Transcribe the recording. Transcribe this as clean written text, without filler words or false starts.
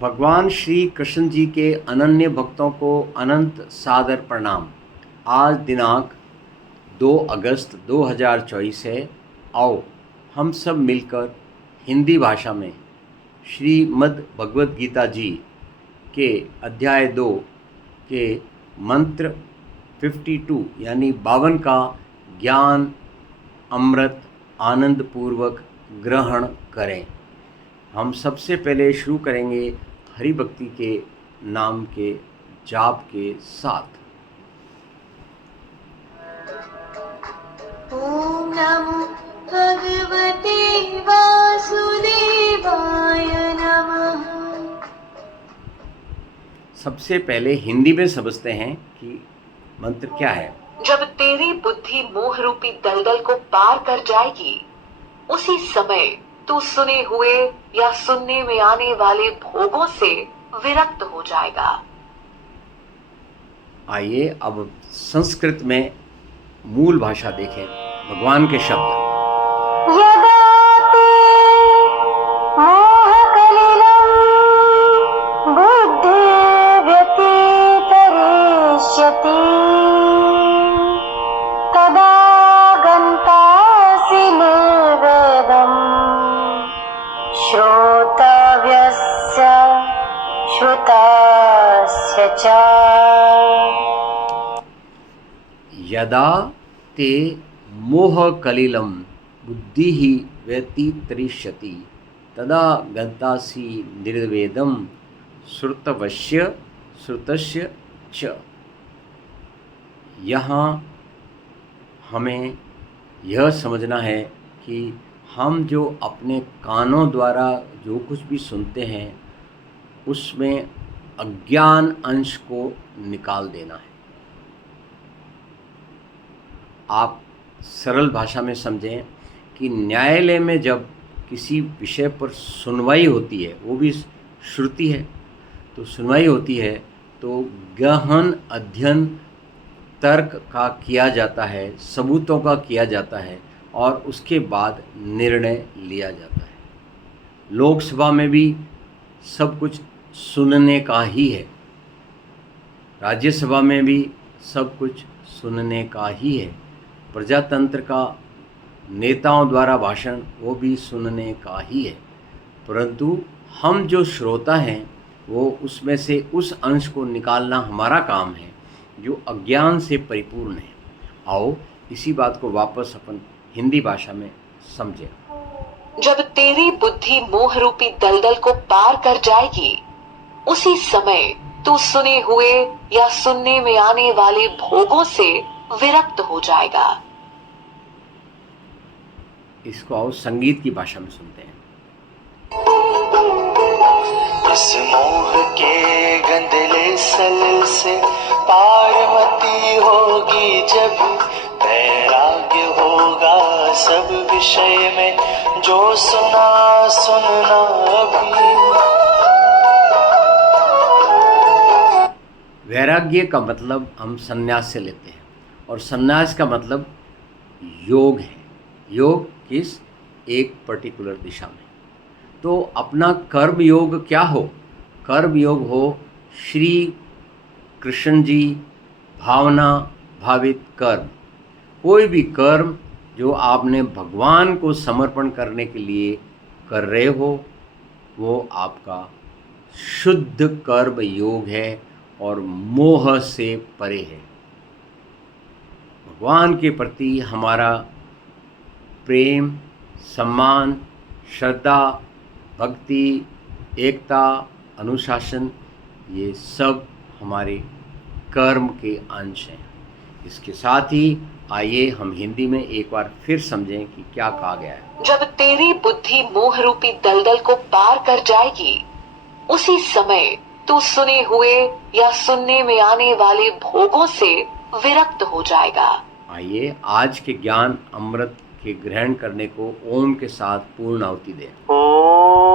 भगवान श्री कृष्ण जी के अनन्य भक्तों को अनंत सादर प्रणाम। आज दिनांक 2 अगस्त 2024 है। आओ हम सब मिलकर हिंदी भाषा में श्रीमद् भगवद गीता जी के अध्याय 2 के मंत्र 52 यानी 52 का ज्ञान अमृत आनंद पूर्वक ग्रहण करें। हम सबसे पहले शुरू करेंगे हरि भक्ति के नाम के जाप के साथ। ओम नमो भगवते वासुदेवाय नमः। सबसे पहले हिंदी में समझते हैं कि मंत्र क्या है। जब तेरी बुद्धि मोह रूपी दलदल को पार कर जाएगी, उसी समय तू सुने हुए या सुनने में आने वाले भोगों से विरक्त हो जाएगा। आइए अब संस्कृत में मूल भाषा देखें, भगवान के शब्द। यदा ते मोहकलिलं बुद्धिर्व्यतितरिष्यति तदा गन्तासि निर्वेदम् श्रोतव्यस्य श्रुतस्य च। यदा ते मोह कलिलं बुद्धि व्यतितरिष्यति तदा गन्तासि निर्वेदं श्रुतवस्य श्रुतस्य च। यहाँ हमें यह समझना है कि हम जो अपने कानों द्वारा जो कुछ भी सुनते हैं उसमें अज्ञान अंश को निकाल देना है। आप सरल भाषा में समझें कि न्यायालय में जब किसी विषय पर सुनवाई होती है, वो भी श्रुति है, तो सुनवाई होती है तो गहन अध्ययन तर्क का किया जाता है, सबूतों का किया जाता है और उसके बाद निर्णय लिया जाता है। लोकसभा में भी सब कुछ सुनने का ही है, राज्यसभा में भी सब कुछ सुनने का ही है, प्रजातंत्र का नेताओं द्वारा भाषण वो भी सुनने का ही है। परंतु हम जो श्रोता हैं वो उसमें से उस अंश को निकालना हमारा काम है जो अज्ञान से परिपूर्ण है। आओ इसी बात को वापस अपन हिंदी भाषा में समझें। जब तेरी बुद्धि मोह रूपी दलदल को पार कर जाएगी, उसी समय तू सुने हुए या सुनने में आने वाले भोगों से विरक्त हो जाएगा। इसको आओ संगीत की भाषा में सुनते हैं। इस मोह के गंदले सलल से पारमती होगी जब, वैराग्य होगा सब विषय में जो सुना सुनना अभी। वैराग्य का मतलब हम संन्यास से लेते हैं और संन्यास का मतलब योग है। योग किस एक पर्टिकुलर दिशा में। तो अपना कर्म योग क्या हो? कर्म योग हो श्री कृष्ण जी भावना भावित कर्म। कोई भी कर्म जो आपने भगवान को समर्पण करने के लिए कर रहे हो वो आपका शुद्ध कर्म योग है और मोह से परे है। भगवान के प्रति हमारा प्रेम, सम्मान, श्रद्धा, भक्ति, एकता, अनुशासन, ये सब हमारे कर्म के अंश हैं। इसके साथ ही आइए हम हिंदी में एक बार फिर समझें कि क्या कहा गया है। जब तेरी बुद्धि मोह रूपी दलदल को पार कर जाएगी, उसी समय तू सुने हुए या सुनने में आने वाले भोगों से विरक्त हो जाएगा। आइए आज के ज्ञान अमृत के ग्रहण करने को ओम के साथ पूर्ण आहुति दें। ओम